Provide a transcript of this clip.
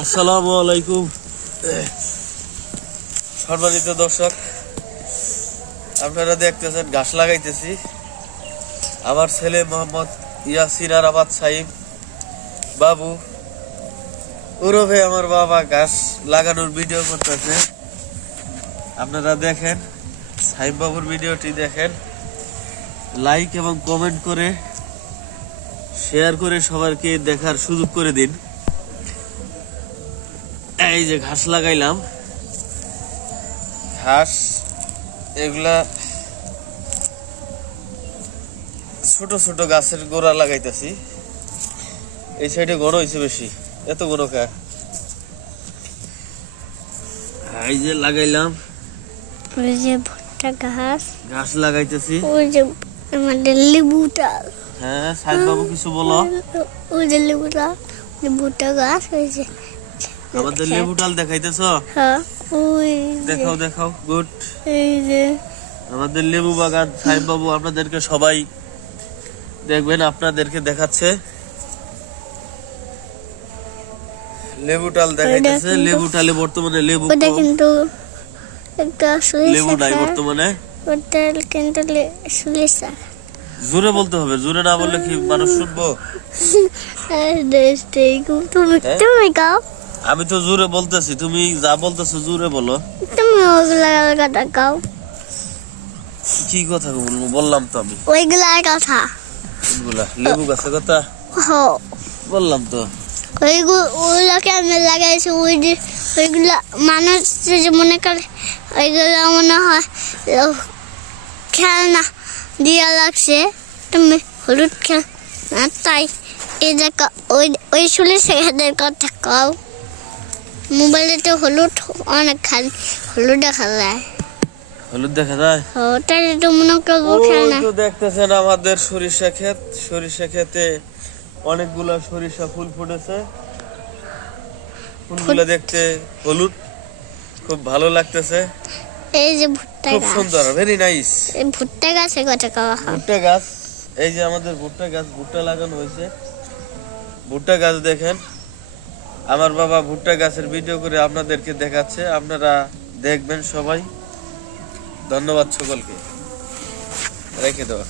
আসসালামু আলাইকুম সম্মানিত দর্শক, আপনারা দেখতেছেন ঘাস লাগাইতেছি। আমার ছেলে মোহাম্মদ ইয়াসিন আরাফাত সাইম বাবু ওরফে আমার বাবা ঘাস লাগানোর ভিডিও করতেছে। আপনারা দেখেন, সাইম বাবুর ভিডিওটি দেখেন, লাইক এবং কমেন্ট করে শেয়ার করে সবাইকে দেখার সুযোগ করে দিন। এই যে ঘাস লাগাইলাম, ঘাস এগুলা ছোট ছোট গাছের গোড়া লাগাইতেছি। এই সাইডে ঘন হয়েছে বেশি, এত ঘন খা। এই যে লাগাইলাম, ওই যে ভুট্টা ঘাস ঘাস লাগাইতেছি। ওই যে আমাদের লেবুটা, হ্যাঁ সাইদ বাবু কিছু বলো। ওই যে লেবুটা, ভুট্টা গাছ, ওই যে আমাদের লেবু ডাল দেখাইতেছ? হ্যাঁ, ওই দেখাও দেখাও, গুড। এই যে আমাদের লেবু বাগান সাইদ বাবু আপনাদেরকে সবাই দেখবেন, আপনাদেরকে দেখাচ্ছে। লেবু ডাল দেখাইতেছে। লেবু ডালে বর্তমানে লেবু ওটা কিন্তু একটা লেবু নাই বর্তমানে। ওটা কিন্তু সুলিসা। জোরে বলতে হবে, জোরে না বললে কি মানুষ শুনবো? তুমি গাও। আমি তো জোরে বলতেছি, তুমি যা বলতেছো জোরে বলো। তুমি ওইগুলার কথা গাও। কি কথা বলবো? বললাম তো আমি ওইগুলার কথা। কোনগুলা? লেবু গাছের কথা বললাম তো। ওইগুলোকে আমি লাগাইছি। ওইগুলা মানুষ যে মনে করে ওইগুলো মনে হয় খেলনা দিয়া লাগছে, তুমি হলুদ খেলনা, তাই এই দেখা ওই সুলিশের কথা কও। মোবাইলে তো হলুদ অনেক হলুদ দেখা যায়। হলুদ দেখা যায়? তাই তো মনে করবো খেলনা। দেখতেছেন আমাদের সরিষা ক্ষেত। সরিষা ক্ষেতে অনেকগুলা সরিষা ফুল ফুটেছে। ফুলগুলো দেখতে হলুদ, খুব ভালো লাগতেছে। এই যে ভুট্টা খুব গাছ, সুন্দর, ভেরি নাইস। এই ভুট্টা গাছের কথা কওয়া হয়। ভুট্টা গাছ, এই যে আমাদের ভুট্টা গাছ, ভুট্টা লাগানো হয়েছে। ভুট্টা গাছ দেখেন, আমার বাবা ভুট্টা গাছের ভিডিও করে আপনাদেরকে দেখাচ্ছে। আপনারা দেখবেন সবাই। ধন্যবাদ সকলকে। রেখে দেওয়া।